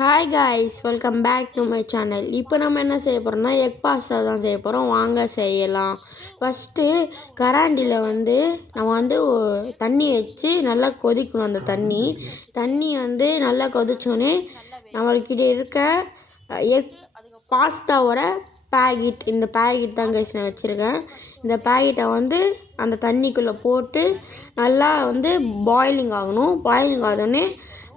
Hi guys, welcome back to my channel. இப்போ நம்ம என்ன செய்ய போகிறோம்னா எக் பாஸ்தா தான் செய்ய போகிறோம். வாங்க செய்யலாம். ஃபஸ்ட்டு கராண்டியில் நம்ம தண்ணி வச்சு நல்லா கொதிக்கணும். அந்த தண்ணி நல்லா கொதிச்சோடனே நம்மள்கிட்ட இருக்க எக் பாஸ்தாவோட பேக்கெட், இந்த பேக்கெட் தான் கைஸ் நான் வச்சுருக்கேன். இந்த பேக்கெட்டை அந்த தண்ணிக்குள்ளே போட்டு நல்லா பாயிலிங் ஆகணும். பாயிலிங் ஆகணுன்னே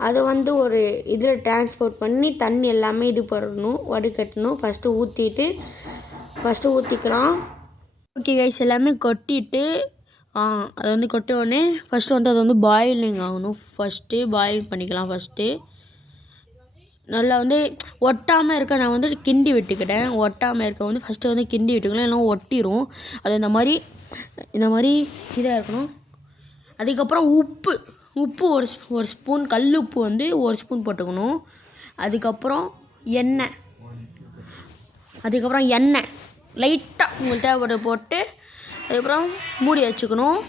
அதை ஒரு இதில் ட்ரான்ஸ்போர்ட் பண்ணி தண்ணி எல்லாமே இது பண்ணணும், வடிகட்டணும். ஃபஸ்ட்டு ஊற்றிக்கலாம். ஓகே கைஸ், எல்லாமே கொட்டிட்டு அதை கொட்ட உடனே ஃபஸ்ட்டு அது பாயிலிங் ஆகணும். ஃபஸ்ட்டு பாயில் பண்ணிக்கலாம். ஃபஸ்ட்டு நல்லா ஒட்டாமல் இருக்க நான் கிண்டி விட்டுக்கிட்டேன். ஒட்டாமல் இருக்க ஃபஸ்ட்டு கிண்டி விட்டுக்கலாம், எல்லாம் ஒட்டிடும். அது இந்த மாதிரி இதாக இருக்கணும். அதுக்கப்புறம் உப்பு ஒரு ஸ்பூன், கல் உப்பு ஒரு ஸ்பூன் போட்டுக்கணும். அதுக்கப்புறம் எண்ணெய் லைட்டாக உங்களுக்கு தேவைப்பட போட்டு அதுக்கப்புறம் மூடி வச்சுக்கணும்.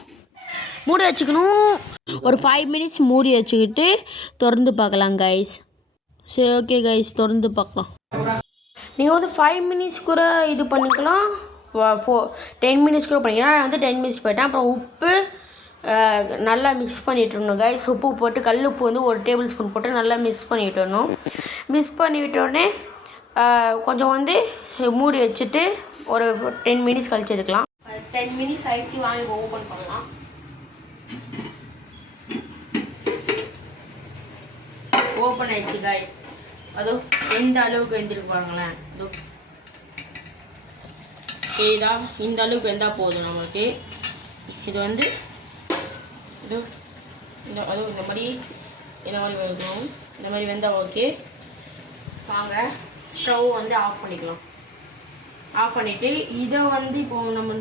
ஒரு 5 மினிட்ஸ் மூடி வச்சுக்கிட்டு திறந்து பார்க்கலாம் கைஸ். சரி, ஓகே கைஸ், திறந்து பார்க்கலாம். நீங்கள் 5 மினிட்ஸ் கூட இது பண்ணிக்கலாம், 10 மினிட்ஸ் கூட பண்ணிக்கலாம். நான் 10 மினிட்ஸ் போயிட்டேன். அப்புறம் உப்பு நல்லா மிக்ஸ் பண்ணிவிட்டணும் கைஸ். உப்பு போட்டு கல் உப்பு ஒரு டேபிள் ஸ்பூன் போட்டு நல்லா மிக்ஸ் பண்ணிவிட்டணும். மிக்ஸ் பண்ணிவிட்டோடனே கொஞ்சம் மூடி வச்சுட்டு ஒரு 10 மினிட்ஸ் கழிச்சு எடுக்கலாம். 10 மினிட்ஸ் ஆகிடுச்சு, வாங்கி ஓப்பன் பண்ணலாம். ஓப்பன் ஆயிடுச்சு காய். அதுவும் எந்த அளவுக்கு வெந்திருக்கு பாருங்களேன். இந்த அளவுக்கு வெந்தால் போதும் நம்மளுக்கு. இது இந்த மாதிரி வேகணும். இந்த மாதிரி வெந்தால் ஓகே. வாங்க ஸ்டவ் ஆஃப் பண்ணிக்கலாம். ஆஃப் பண்ணிவிட்டு இதை இப்போ நம்ம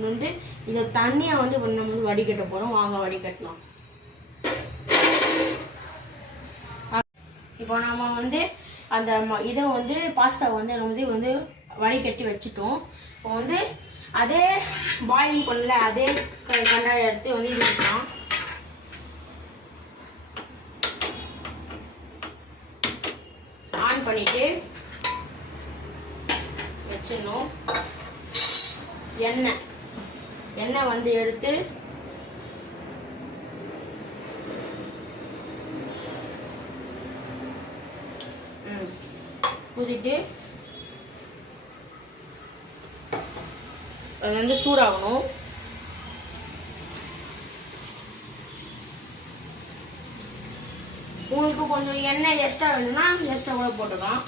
இதை தண்ணியை இப்போ நம்ம வடிகட்ட போகிறோம். வாங்க வடிகட்டலாம். இப்போ நம்ம அந்த இதை பாஸ்தா நம்ம வடிகட்டி வச்சுட்டோம். இப்போ அதே பாயிலிங் பண்ணல அதே கண்டாயம் எடுத்து இது பண்ணலாம். ஆன் பண்ணிட்டு வச்சிடணும். எண்ணெய் எடுத்து ஊற்றிட்டு அது சூடாகணும். உங்களுக்கு கொஞ்சம் எண்ணெய் எக்ஸ்ட்ரா வேணும்னா எக்ஸ்ட்ரா கூட போட்டுக்கலாம்.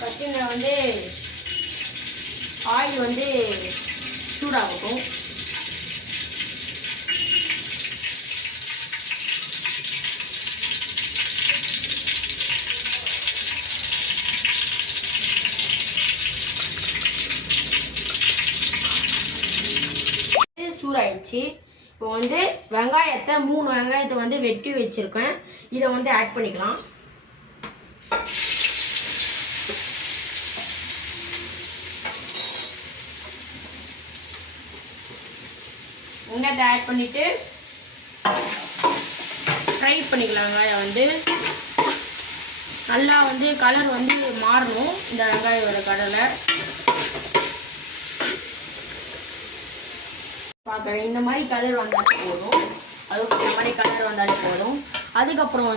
ஃபஸ்ட்டு ஆயில் சூடாகட்டும். சூடாயிடுச்சு. இப்போ வெங்காயத்தை 3 வெங்காயத்தை வெட்டி வச்சிருக்கேன். இதை ஆட் பண்ணிக்கலாம். வெங்காயத்தை ஆட் பண்ணிட்டு ஃப்ரை பண்ணிக்கலாம். வெங்காயம் நல்லா கலர் மாறணும். இந்த வெங்காயோட கடலை பார்க்குறேன். இந்த மாதிரி கலர் வந்தாலே போதும். இந்த மாதிரி கலர் வந்தாலே போதும். அதுக்கப்புறம்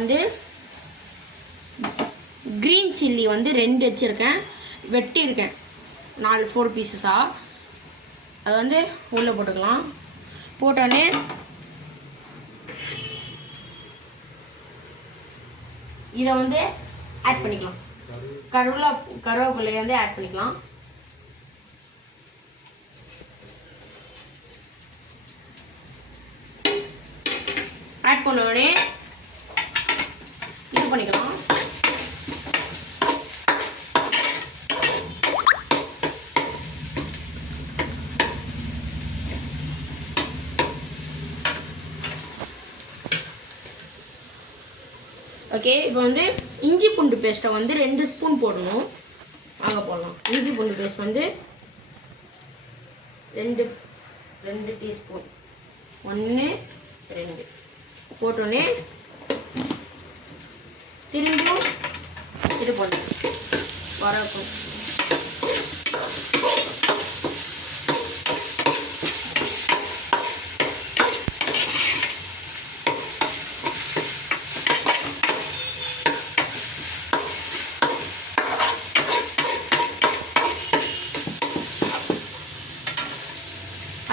க்ரீன் சில்லி 2 வச்சுருக்கேன், வெட்டியிருக்கேன் 4 பீசஸாக. அது உள்ளே போட்டுக்கலாம். போட்டோடனே இதை ஆட் பண்ணிக்கலாம். கருவேப்பிலையை ஆட் பண்ணிக்கலாம். ஆட் பண்ணோடனே இது பண்ணிக்கலாம். ஓகே, இப்போ இஞ்சி பூண்டு பேஸ்ட்டை 2 ஸ்பூன் போடணும். வாங்க போடலாம். இஞ்சி பூண்டு பேஸ்ட் 2 டீஸ்பூன். 1 2 போட்டோன்னே திரும்பியும் இது பண்ணும் வரக்கும்.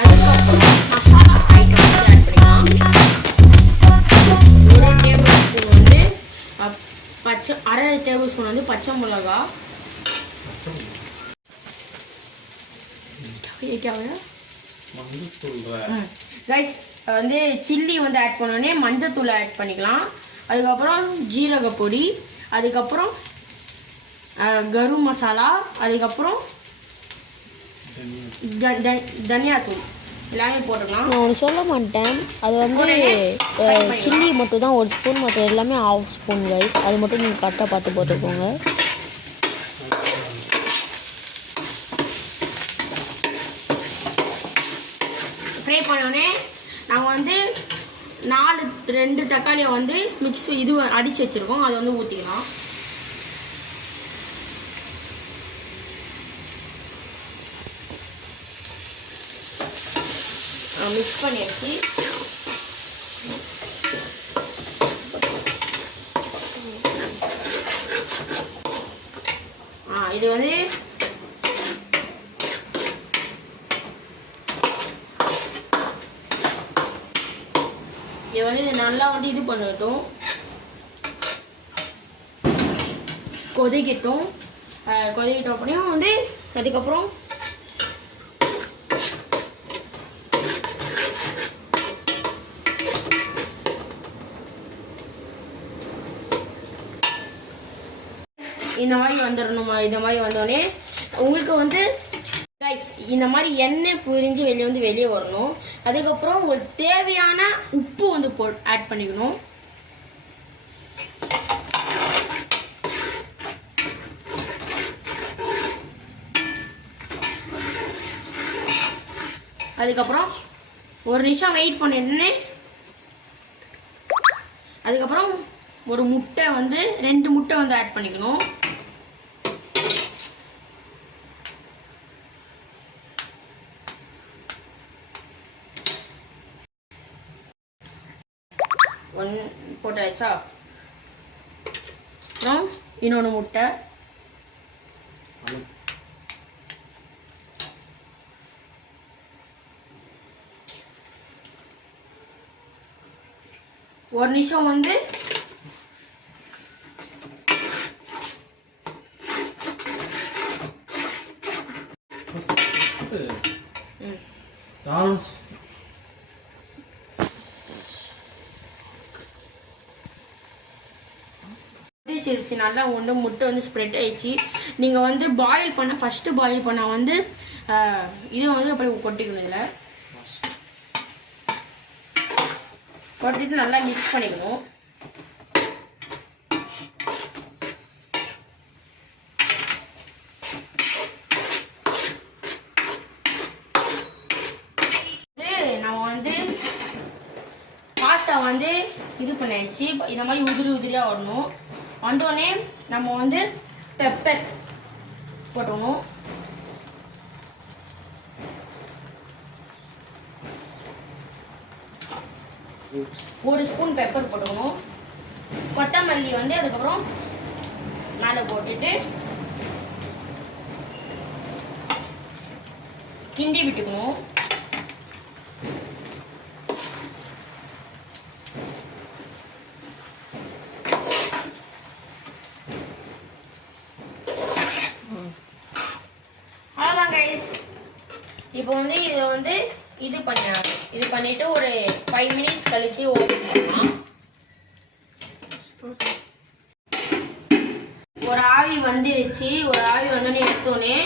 அதுக்கப்புறம் மசாலா ஐட்டம் வந்து ஆட் பண்ணிக்கலாம். 1 டேபிள் ஸ்பூன் வந்து அரை டேபிள் ஸ்பூன் வந்து பச்சை மிளகா, ரைஸ் வந்து சில்லி வந்து ஆட் பண்ணோடனே மஞ்சத்தூள் ஆட் பண்ணிக்கலாம். அதுக்கப்புறம் ஜீரகப்பொடி, அதுக்கப்புறம் கரும் மசாலா, அதுக்கப்புறம் தனியாத்தூள் எல்லாமே போட்டுக்கலாம். நான் ஒன்று சொல்ல மாட்டேன், அது வந்து சில்லி மட்டும் தான் 1 ஸ்பூன், மற்ற எல்லாமே 1/2 ஸ்பூன் ரைஸ். அது மட்டும் நீங்கள் கரெக்டாக பார்த்து போட்டுக்கோங்க. ஃப்ரை பண்ணோடனே நாங்கள் வந்து 2 தக்காளியை வந்து இது அடித்து வச்சுருக்கோம், அதை வந்து ஊற்றிக்கலாம். மிக்ஸ் பண்ணியாச்சு. இது வந்து நல்லா வந்து இது பண்ணட்டும், கொதிக்கட்டும். அப்படியும் வந்து அதுக்கப்புறம் இந்த மாதிரி வந்துடணுமா. இந்த மாதிரி வந்தோடனே உங்களுக்கு வந்து கைஸ் இந்த மாதிரி எண்ணெய் புரிஞ்சு வெளியே வரணும். அதுக்கப்புறம் உங்களுக்கு தேவையான உப்பு வந்து ஆட் பண்ணிக்கணும். அதுக்கப்புறம் 1 நிமிஷம் வெயிட் பண்ணிட்டு அதுக்கப்புறம் ஒரு முட்டை வந்து 2 முட்டை வந்து ஆட் பண்ணிக்கணும். போட்டாச்சா? அப்புறம் இன்னொன்று முட்டை, ஒரு நிமிஷம் வந்து நல்லா ஒன்று முட்டை வந்து ஸ்ப்ரெட் ஆயிடுச்சு. நீங்கள் வந்து ஃபஸ்ட்டு பாயில் பண்ண வந்து இதை வந்து அப்படி கொட்டிக்கணும். இதில் கொட்டிட்டு நல்லா மிக்ஸ் பண்ணிக்கணும். நம்ம வந்து பாஸ்தா வந்து இது பண்ணியாச்சு. இந்த மாதிரி உதிரியாக வரணும். வந்தோடனே நம்ம வந்து பெப்பர் போட்டுக்கணும். ஒரு ஸ்பூன் பெப்பர் போட்டுக்கணும். கொத்தமல்லி வந்து அதுக்கப்புறம் மேலே போட்டுட்டு கிண்டி விட்டுக்கணும். அவ்வளோதான் கைஸ். இப்போ வந்து இதை வந்து இது பண்ணிட்டு ஒரு 5 மினிட்ஸ் கழிச்சு ஓப்பன் பண்ணலாம். ஒரு ஆவி வந்துருச்சு. ஒரு ஆவி வந்தோடனே எடுத்தோடனே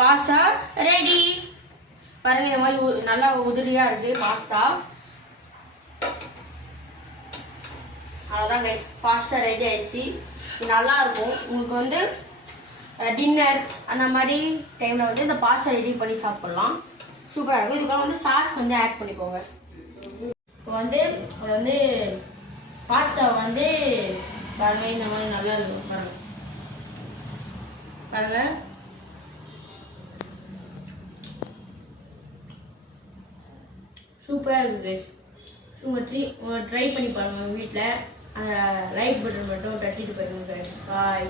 பாஸ்தா ரெடி. பாருங்க, இந்த மாதிரி நல்லா உதிரியா இருக்கு பாஸ்தா. அவ்வளோதான் கைஸ், பாஸ்தா ரெடி ஆயிடுச்சு. இது நல்லா இருக்கும். உங்களுக்கு வந்து டின்னர் அந்த மாதிரி டைமில் வந்து இந்த பாஸ்தா ரெடி பண்ணி சாப்பிட்லாம். சூப்பராக இருக்கும். இதுக்காக வந்து சாஸ் வந்து ஆட் பண்ணிக்கோங்க. இப்போ வந்து அது வந்து பாஸ்தா வந்து பாருங்க இந்த மாதிரி நல்லா இருக்கும் பாருங்க பாருங்க சூப்பராக இருக்குது கைஸ். உங்கள் ட்ரை பண்ணி பாருங்கள் வீட்டில். அந்த லைக் பட்டன் மட்டும் தட்டிட்டு போயிருங்க கைஸ். பாய்.